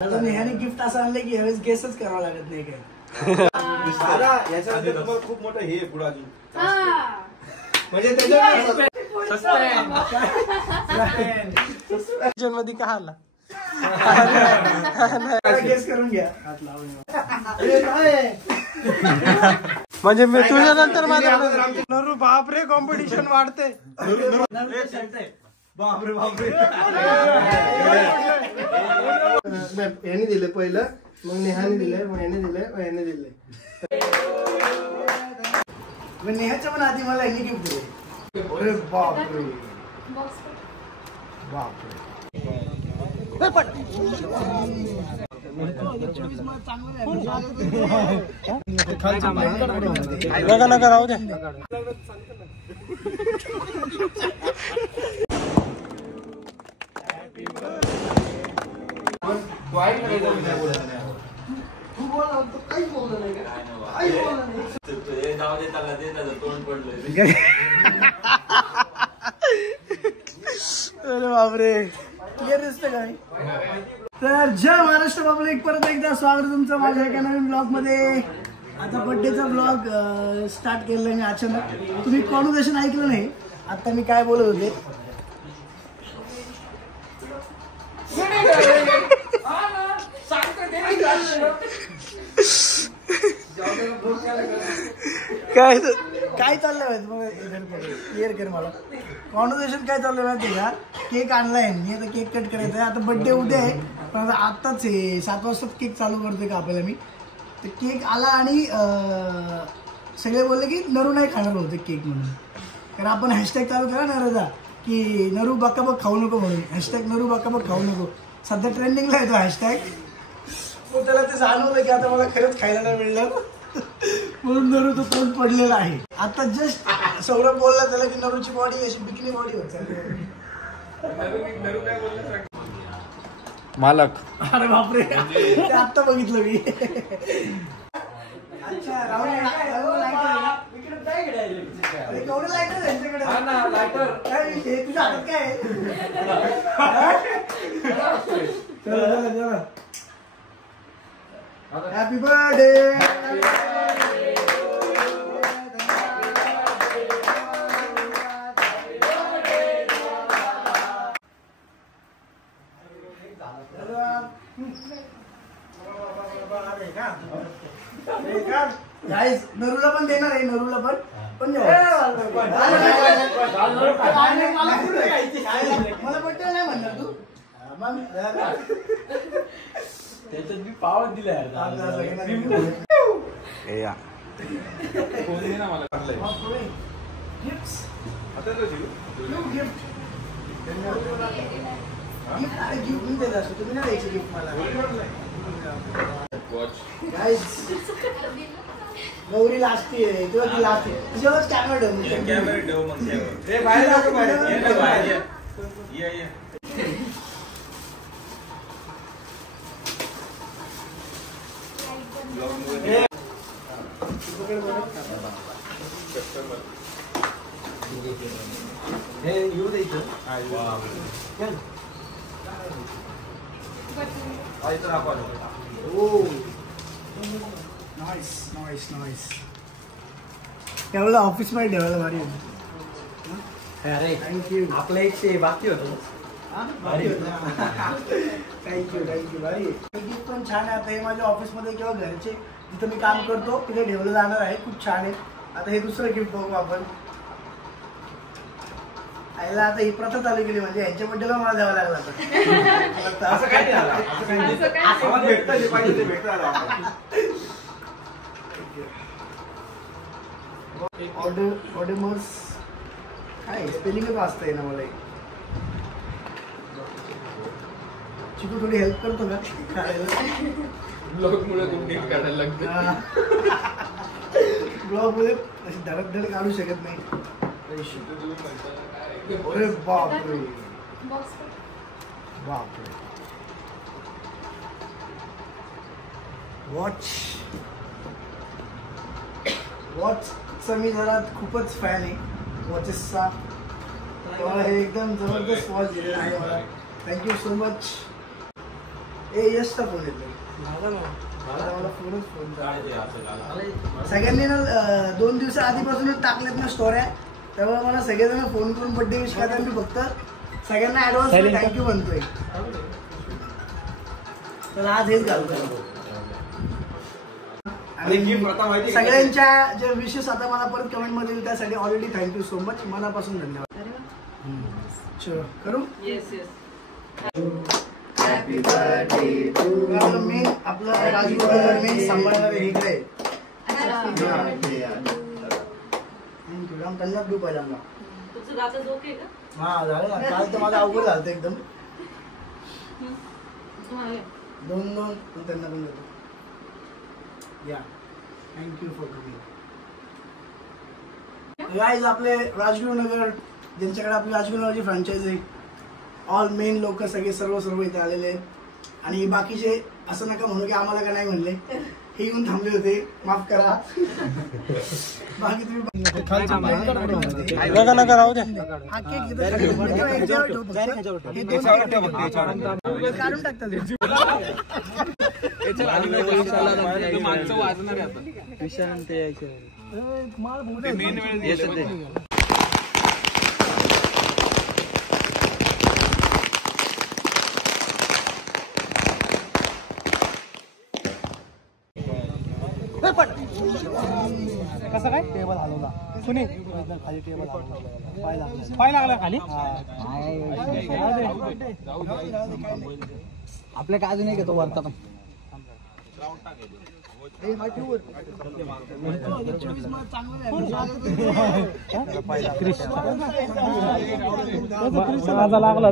आता नेहाने गिफ्ट असं आणलं की यावेळेस गेसच करावं लागत नाही काय. याच्यामध्ये तुम्हाला खूप मोठं हे पुढे अजून म्हणजे त्याच्या मध्ये का आला गेस करून घ्या. म्हणजे मी तुझ्या नंतर माझ्या नरू बापरे कॉम्पिटिशन वाढते. बापरे बापरे याने दिले पहिलं मग नेहाने दिले मग याने दिले मग याने दिले. नेहाच्या पण आधी मला यांनी गिफ्ट दिले. अरे बापरे बापरे नका नका राहू द्या. अरे बापरे क्लिअर दिसतं काय. तर जय महाराष्ट्र पब्लिक, परत एकदा स्वागत तुमचं माझ्या एका नवीन ब्लॉग मध्ये. आता बर्थडेचा ब्लॉग स्टार्ट केलेला मी अचानक. तुम्ही कॉन्व्हर्सेशन ऐकलं नाही आता मी काय बोलत होते. काय काय चाललंय माहिती क्लिअर कर मला. कॉन्व्हर्सेशन काय चाललंय माहिती का. केक आणलाय मी, आता केक कट करायचा आहे. आता बर्थडे उद्या आहे पण आता आत्ताच आहे 7 वाजता केक चालू करते का आपल्याला मी. तर केक आला आणि सगळे बोलले की नरू नाही खाणार होते केक म्हणून. कारण आपण हॅशटॅग चालू करा नरूचा की नरू बकाबक खाऊ नको म्हणून. हॅशटॅग नरू बकाबक खाऊ नको सध्या ट्रेंडिंगला येतो हॅशटॅग. मग त्याला ते जाणवलं की आता मला खरंच खायला नाही मिळलं म्हणून नरू तो तोंड पडलेला आहे. आता जस्ट सौरभ बोलला त्याला की नरूची बॉडी अशी बिकनी बॉडी होत चालली. मालक. अरे बापरे ते आत्ता बघितलं मी. अच्छा राहुल केवढं लायटर त्यांच्याकडे तुझ्या हातात काय. चला चला हॅपी बर्थडे. गाईस नरूला पण देणार आहे. नरूला पण मला बड्डे नाही म्हणणार तू. त्याच्यात मी पावत दिलाय. तुम्ही ना द्यायची गिफ्ट मला. गौरी लास्ट आहे किंवा ती लास्ट आहे तुझ्यावरच कॅमेरा ठेवून हे येऊ द्यायचं. Nice nice nice. त्यावेळेला ऑफिस मध्ये ठेवायला भारी होतं. अरे थँक्यू. आपला एक बाकी होतो. थँक्यू थँक्यू भारी. गिफ्ट पण छान आहे. आता हे माझ्या ऑफिसमध्ये किंवा घरचे जिथं मी काम करतो तिथे ठेवलं जाणार आहे. खूप छान आहे. आता हे दुसरं गिफ्ट बघू आपण. आईला आता ही प्रथा चालू केली म्हणजे यांच्या बड्डेला मला द्यावं लागला. ऑर्डर काय स्पेलिंगच वाचता ना मला. चिकू थोडी हेल्प करतो का ब्लॉग मुळे. ब्लॉग मुळे अशी धडक धडक काढू शकत नाही. अरे बापरे बापरे. वॉचचा मी जरा खूपच फॅन आहे वॉचेसचा. मला हे एकदम जबरदस्त वॉच दिलेला आहे मला. Thank you so much. यशचा फोन येतो मला फोन सगळ्यांनी ना 2 दिवसा आधीपासूनच टाकलेत ना स्टोऱ्या, तेव्हा मला सगळेजण फोन करून बर्थडे विश करतात. मी फक्त सगळ्यांना ऍडव्हान्स थँक्यू म्हणतोय. तर आज हेच घालतो. आणि सगळ्यांच्या जे विशेष आता मला परत कमेंट मध्ये येईल त्यासाठी ऑलरेडी थँक्यू सो मच, मनापासून धन्यवाद. चलो करू. हॅपी बर्थडे टू आपलं मेन आपलं राजगुरू मेन सांभाळणार इकडे. थँक्यू राम त्यांना डू पहिल्यांदा. हा झालं ना, काल तर माझा अवघड झालं एकदम. 2 त्यांना पण देतो. या थँक्यू फॉर कमिंग. गाईज आपले राजगुरू नगर ज्यांच्याकडे आपली राजगुरू नगरची फ्रँचायझी आहे, ऑल मेन लोक सगळे सर्व इथे आलेले आहेत. आणि बाकीचे असं नका म्हणू की आम्हाला का नाही म्हणले, हे येऊन थांबले होते, माफ करा. बाकी तुम्ही नका राहू द्या. हा केक काढून टाकतात. कसं काय टेबल हलवला कुणी खाली टेबल पाय लागला खाली. आपल्या काय अजून घेतो वरता पण लागला.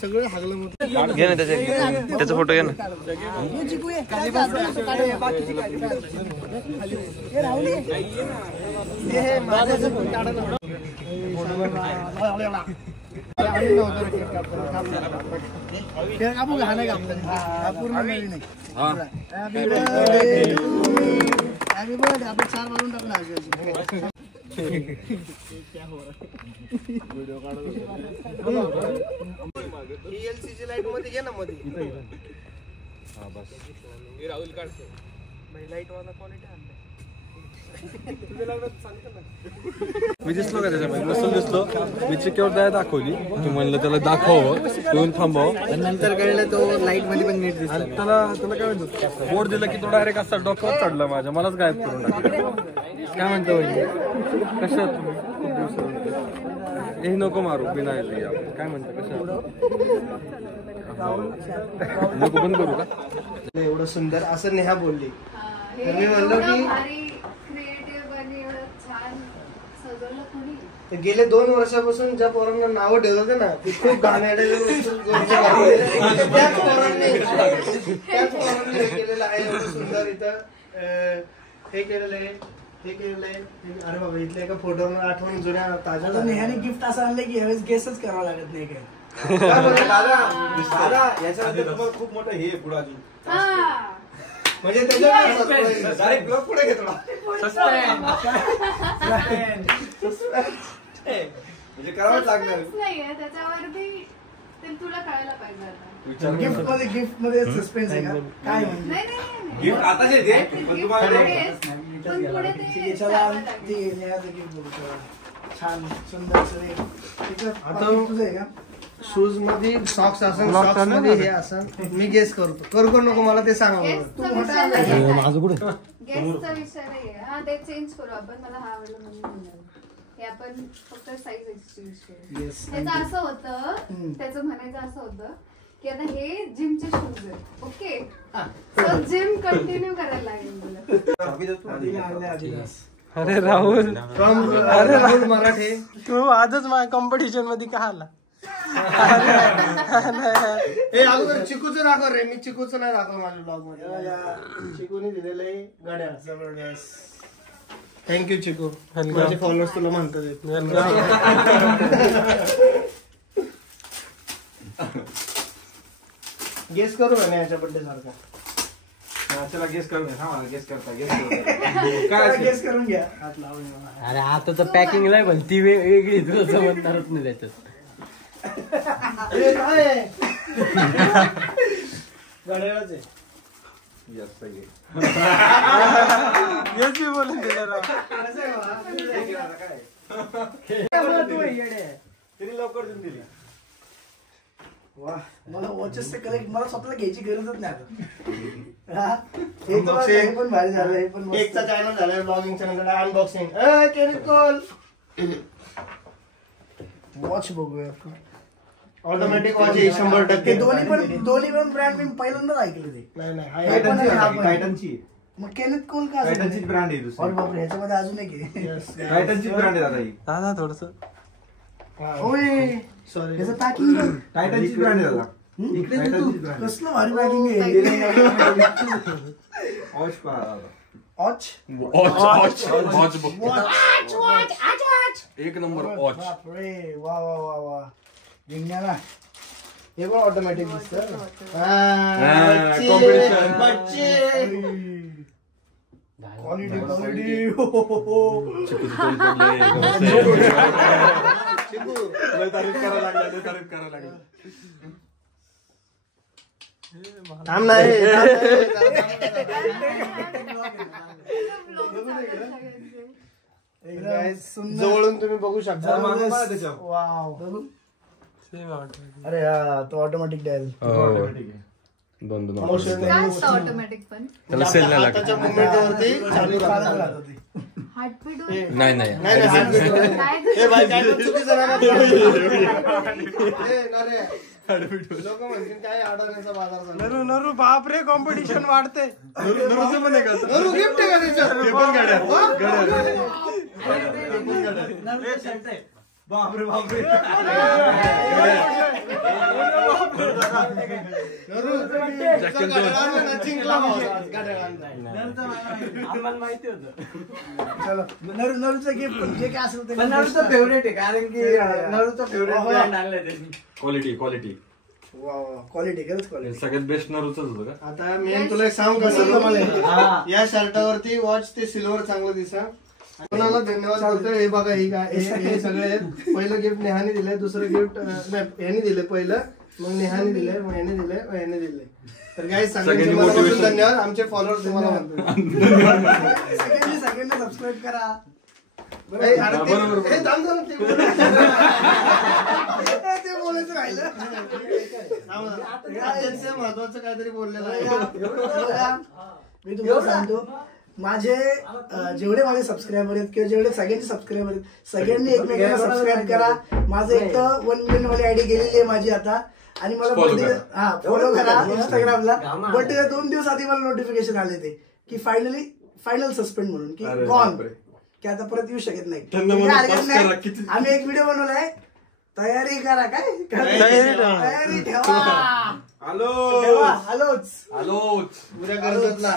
सगळं हागलं घे ना त्याचा फोटो घे ना. Happy birthday. आपण 4 मारून टाकला. एलसीची लाईट मध्ये घे ना मध्ये. हा बस हे राहुल काढतो लाईट वाला क्वालिटी आणलाय. मी दिसलो का त्याच्यामध्ये नसून दिसलो. मी चिक्यावर द्या दाखवली की म्हणलं त्याला दाखवावं येऊन थांबावं. नंतर कळलं तो लाईट मध्ये पण नीट दिसला. त्याला काय म्हणतो बोर्ड दिलं की तो डायरेक्ट असा डोक्यावर चढला माझ्या. मलाच गायब करून टाकलं. काय म्हणतो म्हणजे कशा तुम्ही खूप दिवसानंतर हे नको मारू बिना काय म्हणतो कशा नको बंद करू का. एवढं सुंदर असं नेहा बोलली तर मी म्हणलो की गेले 2 वर्षापासून ज्या पोरांना नावं ठेवत होते ना ते खूप घाणेरडे त्याच पोरांनी केलेलं आहे. एवढं सुंदर इथं हे केलेलं आहे हे केलेलं आहे. अरे बाबा इथल्या एका फोटोवर आठवण जुन्या ताज्या. नेहाने गिफ्ट असं आणलं की ह्यावेळेस गेसच करावं लागत नाही काय. दादा याच्यामध्ये तुम्हाला खूप मोठं हे पुढे अजून म्हणजे त्याच्या पुढे घे थोडा म्हणजे करावंच लागणार. तुला कळायला पाहिजे. गिफ्ट मध्ये सस्पेन्स आहे का काय म्हणजे गिफ्ट आता जे दे पण तुम्हाला छान सुंदर आता तुझं आहे का. शूज मध्ये सॉक्स असेल सॉक्स मध्ये हे असेल. मी गेस करतो करू नको मला ते सांगा. माझं कुठे गेस्टचा विषय नाहीये. हा ते चेंज करू आपण. मला हा आवडलं म्हणून हे आपण फक्त साईज एक्सचेंज करू. त्याचं असं होतं त्याचं म्हणायचं असं होतं की आता हे जिमचे शूज आहेत. ओके, सो जिम कंटिन्यू करायला लागेल मला. अरे राहुल, अरे राहुल मराठे, तू आजच माझ्या कॉम्पिटिशन मध्ये का आला? अगोदर चिकूचं दाखव रे. मी चिकूचं नाही दाखव माझ्या ब्लॉग मध्ये. चिकूने दिलेलं आहे गड्या. जबरदस्त. थँक्यू चिकू. माझे फॉलोअर्स तुला म्हणतात. गेस करू ना याच्या बर्थडे सारखा. चला गेस करून गेस करून घ्या. अरे आता तर पॅकिंगला आहे पण ती वेगळी, तुला समजणारच नाही त्याच्यात. घड्याळच आहे. बोलून लवकर देऊन दिली. वा, मला वॉचेस कलेक्ट मला स्वतःला घ्यायची गरजच नाही आता. हे पण भारी झालं. हे पण केकचा चॅनल झालाय, ब्लॉगिंग चॅनल झाला, अनबॉक्सिंग. वॉच बघूया. ऑटोमॅटिक वॉच आहे 100%. दोन्ही पण ब्रँड मी पहिल्यांदाच ऐकले ते. नाही टायटनची मग केनेथ कोल का टायटनची ब्रँड आहे दुसरी. अरे बापरे, ह्याच्यामध्ये अजून एक आहे. टायटनची ब्रँड आहे दादा ही. दादा थोडस होय, सॉरी. ह्याचं पॅकिंग टायटनची ब्रँड आहे दादा. कसलं भारी पॅकिंग आहे. वॉच पहा. वॉच एक नंबर वॉच. बापरे, वा वा वा वा. विज्ञाना हे पण ऑटोमॅटिक दिसतं. Quality quality. तारीफ करायला लागला. थांब नाही. जवळून तुम्ही बघू शकता. वाव. अरे हा, तो ऑटोमॅटिक डायल. दोन काय असतं ऑटोमॅटिक पण त्याला सेल नाही लागत. त्याच्या मुवमेंटवरती चालू राहतं ते. हार्टबीट नाही नाही हार्टबीट. काय भाई काय चुकीचं लोक म्हणतील काय अडवण्याचा बाजार चालू. नरू नरू बापरे, कॉम्पिटिशन वाढते. नरू गिफ्ट आहे का त्याच्यात? बापरे बापरे. चलो, नरूचं गिफ्ट जे काय असेल ते. नरूचं फेवरेट आहे, कारण की नरूचं फेवरेट ब्रँड आणलंय त्यांनी. क्वालिटी क्वालिटी खरंच क्वालिटी. सगळ्यात बेस्ट नरूच होतं का. आता मी तुला एक सांगू का, या शर्टावरती वॉच ते सिल्वर चांगलं दिसा. कोणाला धन्यवाद करतोय. हे बघा, ही काय हे सगळे आहेत. पहिलं गिफ्ट नेहाने दिलंय, दुसरं गिफ्ट ह्याने दिलंय पहिलं, मग नेहाने दिलंय, मग ह्याने दिलंय, मग ह्याने दिलंय. तर काही सगळ्यांचे मनापासून धन्यवाद. आमचे फॉलोअर्स तुम्हाला म्हणतो. सगळ्यांना सबस्क्राईब करा. ते बोलायचं राहिलं. महत्वाचं काहीतरी बोललेलं आहे. मी तुम्हाला सांगतो, माझे जेवढे माझे सबस्क्रायबर आहेत किंवा जेवढे सगळ्यांचे सबस्क्रायबर आहेत, सगळ्यांनी एकमेकांना सबस्क्राईब करा. माझं एक तर 1 मिलियन वाली आयडी गेलेली आहे माझी आता. आणि मला फॉलो करा इंस्टाग्रामला. बर्थडेला 2 दिवस आधी मला नोटिफिकेशन आले ते की फायनल सस्पेंड म्हणून, की गॉन, की आता परत येऊ शकत नाही. आम्ही एक व्हिडिओ बनवलाय, तयारी करा. काय तयारी ठेवा. आलोच उद्या कर्जतला.